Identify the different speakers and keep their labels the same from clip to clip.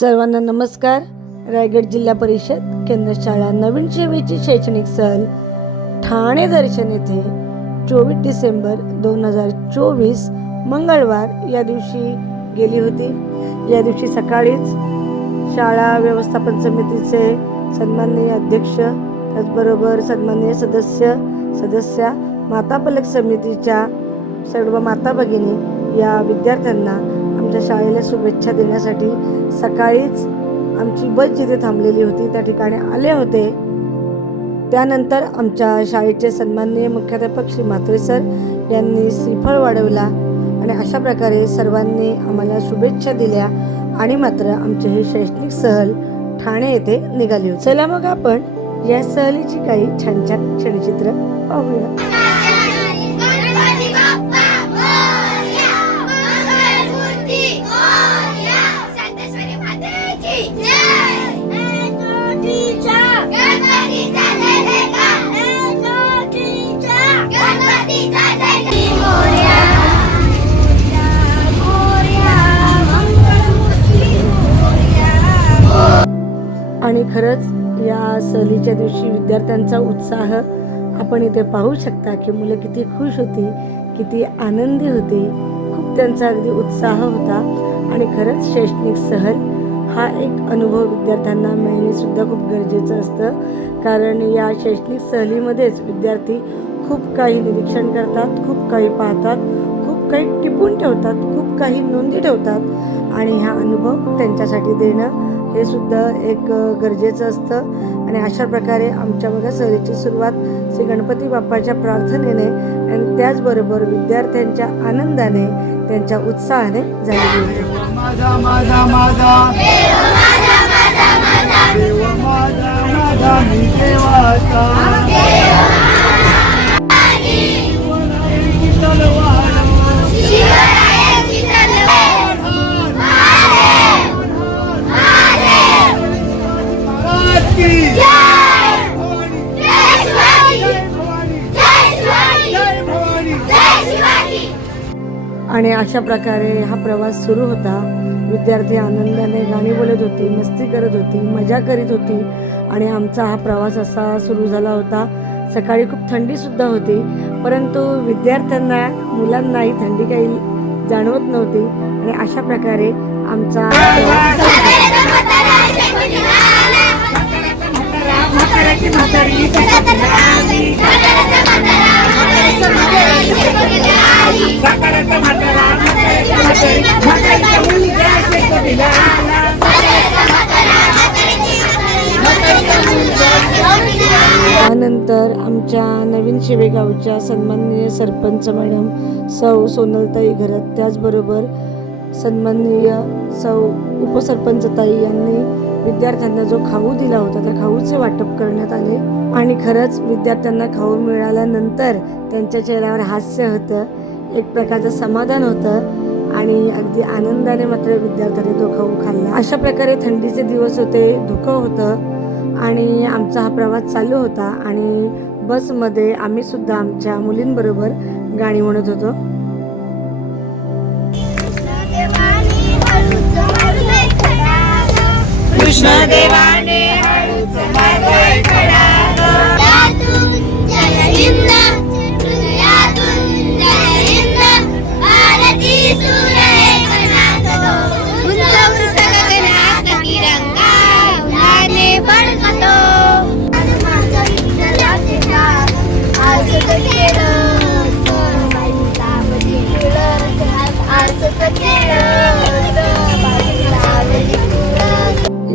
Speaker 1: सर्वांना नमस्कार. रायगड जिल्हा परिषद केंद्र शाळा नवीन सेवेची शैक्षणिक सहल ठाणे दर्शन येथे चोवीस डिसेंबर दोन हजार चोवीस मंगळवार या दिवशी गेली होती. या दिवशी सकाळीच शाळा व्यवस्थापन समितीचे सन्माननीय अध्यक्ष त्याचबरोबर सन्माननीय सदस्य सदस्या मातापलक समितीच्या सर्व माता भगिनी या विद्यार्थ्यांना आमच्या शाळेला शुभेच्छा देण्यासाठी सकाळीच आमची बस जिथे थांबलेली होती त्या ठिकाणी आले होते. त्यानंतर आमच्या शाळेचे सन्माननीय मुख्याध्यापक श्री म्हात्रे सर यांनी श्रीफळ वाढवला आणि अशा प्रकारे सर्वांनी आम्हाला शुभेच्छा दिल्या आणि मात्र आमचे हे शैक्षणिक सहल ठाणे येथे निघाली होती. चला मग आपण या सहलीची काही छान छान क्षणचित्र पाहूया. खरंच या सहलीच्या दिवशी विद्यार्थ्यांचा उत्साह आपण इथे पाहू शकता की मुलं किती खुश होती किती आनंदी होती. खूप त्यांचा अगदी उत्साह होता. आणि खरंच शैक्षणिक सहल हा एक अनुभव विद्यार्थ्यांना मिळणेसुद्धा खूप गरजेचं असतं. कारण या शैक्षणिक सहलीमध्येच विद्यार्थी खूप काही निरीक्षण करतात खूप काही पाहतात खूप काही टिपून ठेवतात खूप काही नोंदी ठेवतात. आणि हा अनुभव त्यांच्यासाठी देणं हे सुद्धा एक गरजेचं असतं. आणि अशा प्रकारे आमच्या बघा सहलीची सुरुवात श्री गणपती बाप्पाच्या प्रार्थनेने आणि त्याचबरोबर विद्यार्थ्यांच्या आनंदाने त्यांच्या उत्साहाने झालेली होती.
Speaker 2: माझा माझा माझा
Speaker 1: आणि अशा प्रकारे हा प्रवास सुरू होता. विद्यार्थी आनंदाने गाणी बोलत होती मस्ती करत होती मजा करीत होती आणि आमचा हा प्रवास असा सुरू झाला होता. सकाळी खूप थंडीसुद्धा होती परंतु विद्यार्थ्यांना मुलांनाही थंडी काही जाणवत नव्हती आणि अशा प्रकारे आमचा त्यानंतर आमच्या नवीन शिवेगावच्या सन्माननीय सरपंच मॅडम सौ सोनलताई घरात त्याचबरोबर सन्माननीय सौ उपसरपंचताई यांनी विद्यार्थ्यांना जो खाऊ दिला होता त्या खाऊचे वाटप करण्यात आले. आणि खरंच विद्यार्थ्यांना खाऊ मिळाल्यानंतर त्यांच्या चेहऱ्यावर हास्य होतं एक प्रकारचं समाधान होतं आणि अगदी आनंदाने मात्र विद्यार्थ्यांनी तो खाऊ खाल्ला. अशा प्रकारे थंडीचे दिवस होते धुकं होतं आणि आमचा हा प्रवास चालू होता आणि बसमध्ये आम्ही सुद्धा आमच्या मुलींबरोबर गाणी म्हणत होतो.
Speaker 3: कृष्ण देवाने.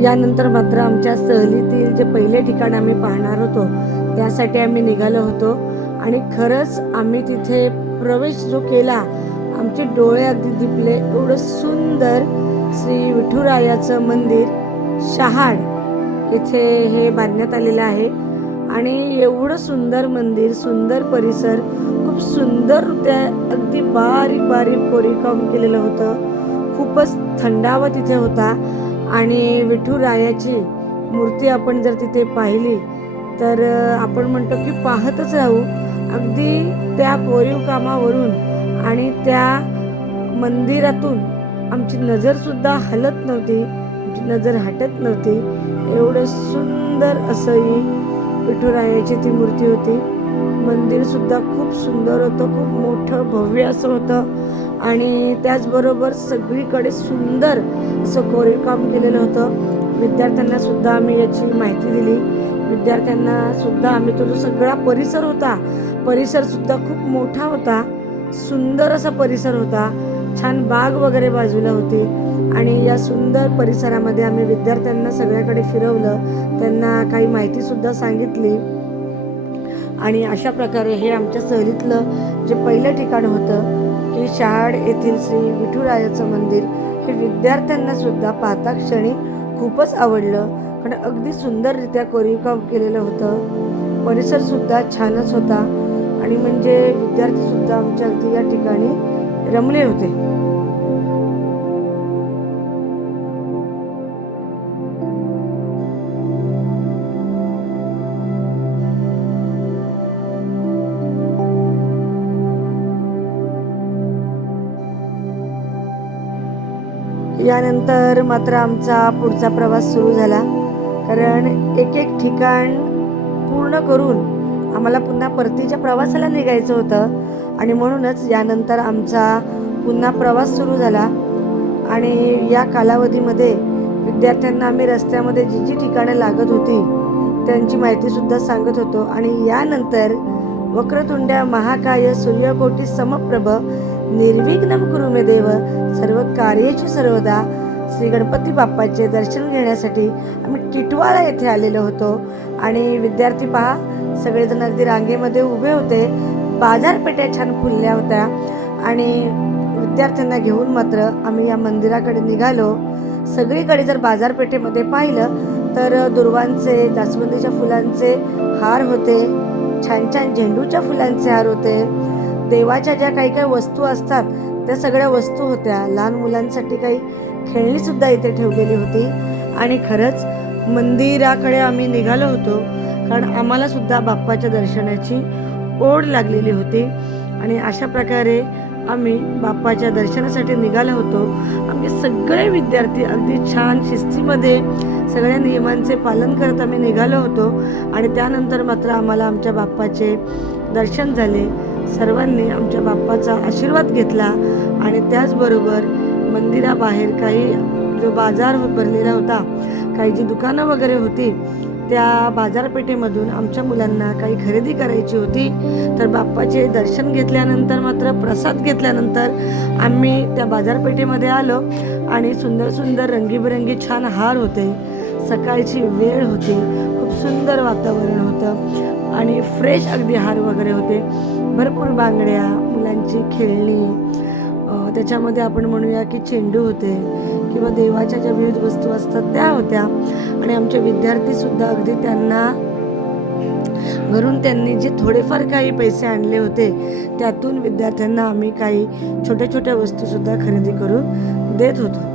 Speaker 1: यानंतर मात्र आमच्या सहलीतील जे पहिले ठिकाण आम्ही पाहणार होतो त्यासाठी आम्ही निघालो होतो. आणि खरंच आम्ही तिथे प्रवेश जो केला आमचे डोळे अगदी दिपले. एवढं सुंदर श्री विठुरायाचं मंदिर शहाड इथे हे बांधण्यात आलेलं आहे. आणि एवढं सुंदर मंदिर सुंदर परिसर खूप सुंदर त्या अगदी बारीक बारीक कोरीकाम केलेलं होतं. खूपच थंडावा तिथे होता. आणि विठुरायाची मूर्ती आपण जर तिथे पाहिली तर आपण म्हणतो की पाहतच राहू. अगदी त्या कोरीव कामावरून आणि त्या मंदिरातून आमची नजरसुद्धा हलत नव्हती आमची नजर हटत नव्हती. एवढं सुंदर असं ही विठुरायाची ती मूर्ती होती. मंदिरसुद्धा खूप सुंदर होतं खूप मोठं भव्य असं होतं. आणि त्याचबरोबर सगळीकडे सुंदर असं कोरीवकाम केलेलं होतं. विद्यार्थ्यांना सुद्धा आम्ही याची माहिती दिली. विद्यार्थ्यांना सुद्धा आम्ही तो जो सगळा परिसर होता परिसर सुद्धा खूप मोठा होता. सुंदर असा परिसर होता. छान बाग वगैरे बाजूला होती. आणि या सुंदर परिसरामध्ये आम्ही विद्यार्थ्यांना सगळ्याकडे फिरवलं. त्यांना काही माहितीसुद्धा सांगितली. आणि अशा प्रकारे हे आमच्या सहलीतलं जे पहिलं ठिकाण होतं की शहाड येथील श्री विठुरायाचं मंदिर हे विद्यार्थ्यांना सुद्धा पाहता क्षणी खूपच आवडलं. कारण अगदी सुंदररित्या कोरीवकाम केलेलं होतं. परिसरसुद्धा छानच होता. आणि म्हणजे विद्यार्थीसुद्धा आमच्या अगदी या ठिकाणी रमले होते. यानंतर मात्र आमचा पुढचा प्रवास सुरू झाला. कारण एक एक ठिकाण पूर्ण करून आम्हाला पुन्हा परतीच्या प्रवासाला निघायचं होतं आणि म्हणूनच यानंतर आमचा पुन्हा प्रवास सुरू झाला. आणि या कालावधीमध्ये विद्यार्थ्यांना आम्ही रस्त्यामध्ये जी जी ठिकाणं लागत होती त्यांची माहितीसुद्धा सांगत होतो. आणि यानंतर वक्रतुंड्या महाकाय सूर्यकोटी समप्रभ निर्विघ्न कुरुमे देव सर्व कार्याची सर्वदा श्री गणपती बाप्पाचे दर्शन घेण्यासाठी आम्ही टिटवाळा येथे आलेलो होतो. आणि विद्यार्थी पहा सगळेजण अगदी रांगेमध्ये उभे होते. बाजारपेठ्या छान फुलल्या होत्या. आणि विद्यार्थ्यांना घेऊन मात्र आम्ही या मंदिराकडे निघालो. सगळीकडे जर बाजारपेठेमध्ये पाहिलं तर दुर्वांचे जास्वंदीच्या फुलांचे हार होते. छान छान झेंडूच्या फुलांचे हार होते. देवाच्या ज्या काही काही वस्तू असतात त्या सगळ्या वस्तू होत्या. लहान मुलांसाठी काही खेळणीसुद्धा इथे ठेवलेली होती. आणि खरंच मंदिराकडे आम्ही निघालो होतो कारण आम्हालासुद्धा बाप्पाच्या दर्शनाची ओढ लागलेली होती. आणि अशा प्रकारे आम्ही बाप्पाच्या दर्शनासाठी निघालो होतो. आम्ही सगळे विद्यार्थी अगदी छान शिस्तीमध्ये सगळ्या नियमांचे पालन करत आम्ही निघालो होतो. आणि त्यानंतर मात्र आम्हाला आमच्या बाप्पाचे दर्शन झाले. सर्वांनी आमच्या बाप्पाचा आशीर्वाद घेतला आणि त्याचबरोबर मंदिराबाहेर काही जो बाजार भरलेला होता काही जी दुकानं वगैरे होती त्या बाजारपेठेमधून आमच्या मुलांना काही खरेदी करायची होती. तर बाप्पाचे दर्शन घेतल्यानंतर मात्र प्रसाद घेतल्यानंतर आम्ही त्या बाजारपेठेमध्ये आलो आणि सुंदर सुंदर रंगीबेरंगी छान हार होते. सकाळची वेळ होती. खूप सुंदर वातावरण होतं. आणि फ्रेश अगदी हार वगैरे होते. भरपूर बांगड्या मुलांची खेळणी. त्याच्यामध्ये आपण म्हणूया की चेंडू होते किंवा देवाच्या ज्या विविध वस्तू असतात त्या होत्या. आणि आमचे विद्यार्थीसुद्धा अगदी त्यांना घरून त्यांनी जे थोडेफार काही पैसे आणले होते त्यातून विद्यार्थ्यांना आम्ही काही छोट्या छोट्या वस्तूसुद्धा खरेदी करून देत होतो.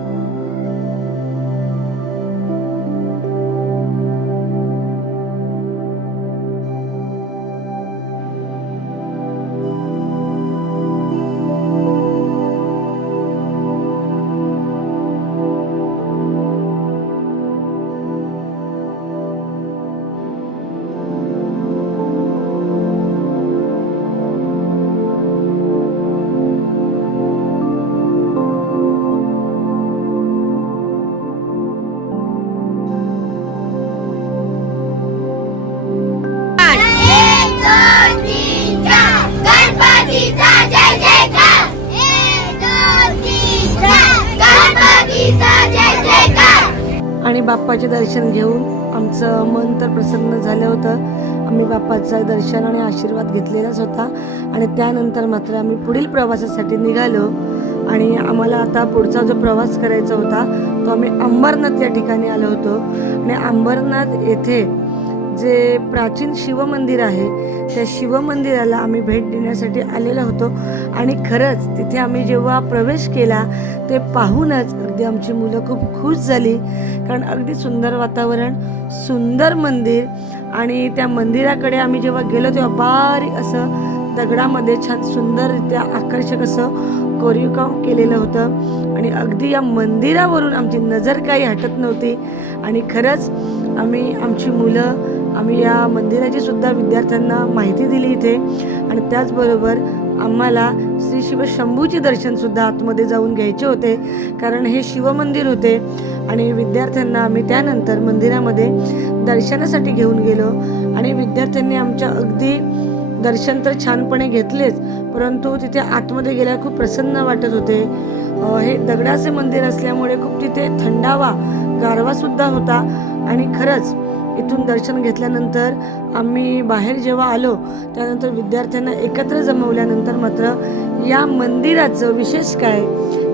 Speaker 1: बाप्पाचे दर्शन घेऊन आमचं मन तर प्रसन्न झालं होतं. आम्ही बाप्पाचं दर्शन आणि आशीर्वाद घेतलेलाच होता. आणि त्यानंतर मात्र आम्ही पुढील प्रवासासाठी निघालो. आणि आम्हाला आता पुढचा जो प्रवास करायचा होता तो आम्ही अंबरनाथ या ठिकाणी आलो होतो. आणि अंबरनाथ येथे जे प्राचीन शिवमंदिर आहे त्या शिवमंदिराला आम्ही भेट देण्यासाठी आलेलो होतो. आणि खरंच तिथे आम्ही जेव्हा प्रवेश केला ते पाहूनच अगदी आमची मुलं खूप खुश झाली. कारण अगदी सुंदर वातावरण सुंदर मंदिर. आणि त्या मंदिराकडे आम्ही जेव्हा गेलो तेव्हा बारीक असं दगडामध्ये छान सुंदररित्या आकर्षक असं कोरीव काम केलेलं होतं. आणि अगदी या मंदिरावरून आमची नजर काही हटत नव्हती. आणि खरंच आम्ही आमची मुलं आम्ही या मंदिराची सुद्धा विद्यार्थ्यांना माहिती दिली इथे. आणि त्याचबरोबर आम्हाला श्री शिव शंभूचे दर्शनसुद्धा आतमध्ये जाऊन घ्यायचे होते कारण हे शिवमंदिर होते. आणि विद्यार्थ्यांना आम्ही त्यानंतर मंदिरामध्ये दर्शनासाठी घेऊन गेलो. आणि विद्यार्थ्यांनी आमच्या अगदी दर्शन तर छानपणे घेतलेच परंतु तिथे आतमध्ये गेल्यावर खूप प्रसन्न वाटत होते. हे दगडाचे मंदिर असल्यामुळे खूप तिथे थंडावा गारवासुद्धा होता. आणि खरंच इथून दर्शन घेतल्यानंतर आम्ही बाहेर जेव्हा आलो त्यानंतर विद्यार्थ्यांना एकत्र जमवल्यानंतर मात्र या मंदिराचं विशेष काय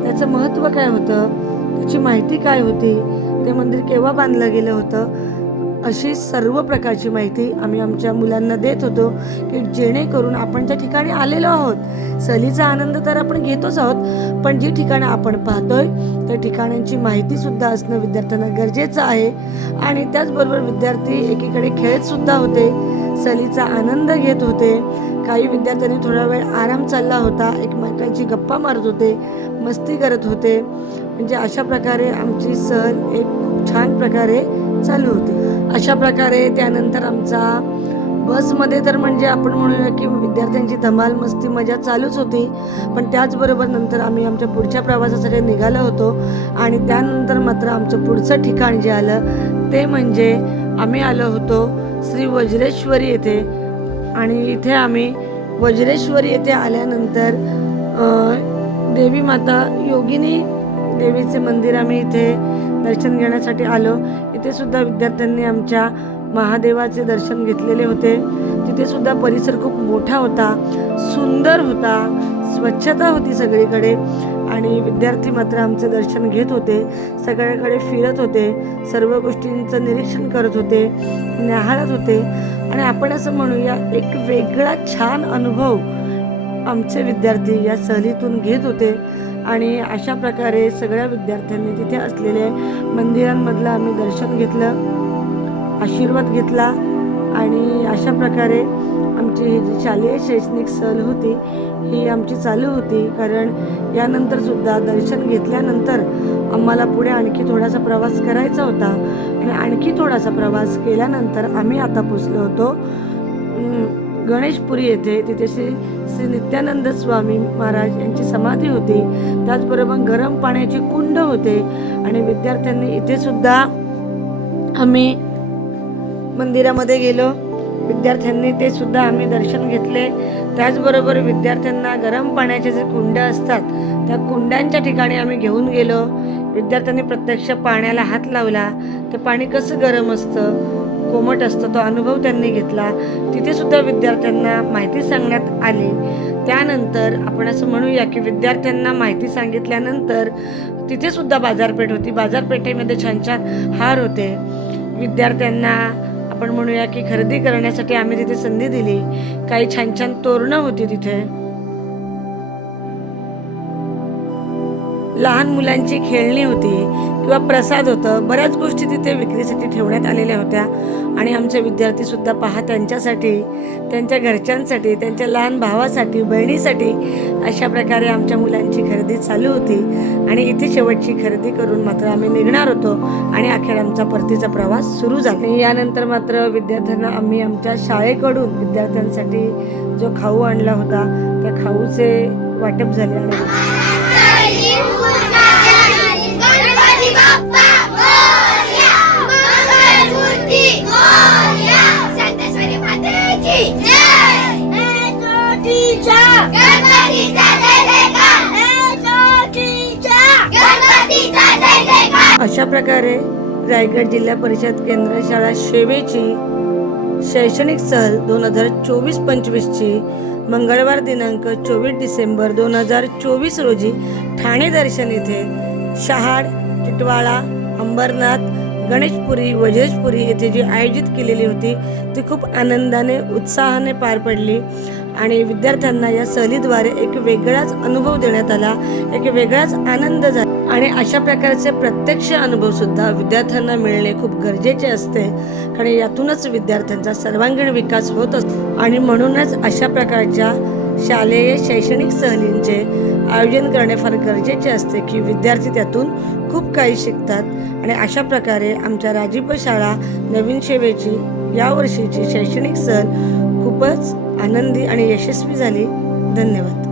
Speaker 1: त्याचं महत्त्व काय होतं त्याची माहिती काय होती ते मंदिर केव्हा बांधलं गेलं होतं अशी सर्व प्रकारची माहिती आम्ही आमच्या मुलांना देत होतो की जेणेकरून आपण ज्या ठिकाणी आलेलो आहोत. सहलीचा आनंद तर आपण घेतोच आहोत पण जी ठिकाणं आपण पाहतोय त्या ठिकाणांची माहितीसुद्धा असणं विद्यार्थ्यांना गरजेचं आहे. आणि त्याचबरोबर विद्यार्थी एकीकडे खेळतसुद्धा होते सहलीचा आनंद घेत होते. काही विद्यार्थ्यांनी थोडा वेळ आराम चालला होता एकमेकांची गप्पा मारत होते मस्ती करत होते. म्हणजे अशा प्रकारे आमची सहल एक खूप छान प्रकारे चालू होते. अशा प्रकारे त्यानंतर आमचा बसमध्ये तर म्हणजे आपण म्हणूया की विद्यार्थ्यांची धमाल मस्ती मजा चालूच होती. पण त्याचबरोबर नंतर आम्ही आमच्या पुढच्या प्रवासासाठी निघालो होतो. आणि त्यानंतर मात्र आमचं पुढचं ठिकाण जे आलं ते म्हणजे आम्ही आलो होतो श्री वज्रेश्वरी येथे. आणि इथे आम्ही वज्रेश्वरी येथे आल्यानंतर देवी माता योगिनी देवीचे मंदिर आम्ही इथे दर्शन घेण्यासाठी आलो. इथे सुद्धा विद्यार्थ्यांनी आमच्या महादेवाचे दर्शन घेतलेले होते. तिथे सुद्धा परिसर खूप मोठा होता सुंदर होता स्वच्छता होती सगळीकडे. आणि विद्यार्थी मात्र आमचे दर्शन घेत होते सगळ्याकडे फिरत होते सर्व गोष्टींचं निरीक्षण करत होते न्याहाळत होते. आणि आपण असं म्हणूया एक वेगळा छान अनुभव आमचे विद्यार्थी या सहलीतून घेत होते. आणि अशा प्रकारे सगळ्या विद्यार्थ्यांनी तिथे असलेले मंदिरांमधलं आम्ही दर्शन घेतलं आशीर्वाद घेतला आणि अशा प्रकारे आमची ही जी शालेय शैक्षणिक सहल होती ही आमची चालू होती. कारण यानंतर सुद्धा दर्शन घेतल्यानंतर आम्हाला पुढे आणखी थोडासा प्रवास करायचा होता. आणि आणखी थोडासा प्रवास केल्यानंतर आम्ही आता पोचलो होतो. गणेशपुरी येथे तिथे श्री श्री नित्यानंद स्वामी महाराज यांची समाधी होती. त्याचबरोबर गरम पाण्याची कुंड होते आणि विद्यार्थ्यांनी इथे सुद्धा आम्ही मंदिरामध्ये गेलो. विद्यार्थ्यांनी ते सुद्धा आम्ही दर्शन घेतले. त्याचबरोबर विद्यार्थ्यांना गरम पाण्याचे जे कुंड असतात त्या कुंड्यांच्या ठिकाणी आम्ही घेऊन गेलो. विद्यार्थ्यांनी प्रत्यक्ष पाण्याला हात लावला. ते पाणी कसं गरम असतं? कोमट असतं तो अनुभव त्यांनी घेतला. तिथे सुद्धा विद्यार्थ्यांना माहिती सांगण्यात आली. त्यानंतर आपण असं म्हणूया की विद्यार्थ्यांना माहिती सांगितल्यानंतर तिथे सुद्धा बाजारपेठ होती. बाजारपेठेमध्ये छान छान हार होते. विद्यार्थ्यांना आपण म्हणूया की खरेदी करण्यासाठी आम्ही तिथे संधी दिली. काही छान छान तोरणं होती तिथे. लहान मुलांची खेळणी होती किंवा प्रसाद होतं बऱ्याच गोष्टी तिथे विक्रीसाठी ठेवण्यात आलेल्या होत्या. आणि आमचे विद्यार्थीसुद्धा पहा त्यांच्यासाठी त्यांच्या घरच्यांसाठी त्यांच्या लहान भावासाठी बहिणीसाठी अशा प्रकारे आमच्या मुलांची खरेदी चालू होती. आणि इथे शेवटची खरेदी करून मात्र आम्ही निघणार होतो आणि अखेर आमचा परतीचा प्रवास सुरू झाला. यानंतर मात्र विद्यार्थ्यांना आम्ही आमच्या शाळेकडून विद्यार्थ्यांसाठी जो खाऊ आणला होता त्या खाऊचे वाटप झाले आणि अशा प्रकारे रायगड जिल्हा परिषद केंद्र शाळा शेवेची शैक्षणिक सहल दोन हजार चोवीस पंचवीसची मंगळवार दिनांक चोवीस डिसेंबर दोन हजार चोवीस रोजी ठाणे दर्शन येथे शहाड टिटवाळा अंबरनाथ गणेशपुरी वज्रेशपुरी येथे जी आयोजित केलेली होती ती खूप आनंदाने उत्साहाने पार पडली. आणि विद्यार्थ्यांना या सहलीद्वारे एक वेगळाच अनुभव देण्यात आला एक वेगळाच आनंद झाला. आणि अशा प्रकारचे प्रत्यक्ष अनुभव सुद्धा विद्यार्थ्यांना मिळणे खूप गरजेचे असते. कारण यातूनच विद्यार्थ्यांचा सर्वांगीण विकास होत असतो. आणि म्हणूनच अशा प्रकारच्या शालेय शैक्षणिक सहलींचे आयोजन करणे फार गरजेचे असते की विद्यार्थी त्यातून खूप काही शिकतात. आणि अशा प्रकारे आमच्या राजीप शाळा नवीन सेवेची यावर्षीची शैक्षणिक सहल खूपच आनंदी आणि यशस्वी झाली. धन्यवाद.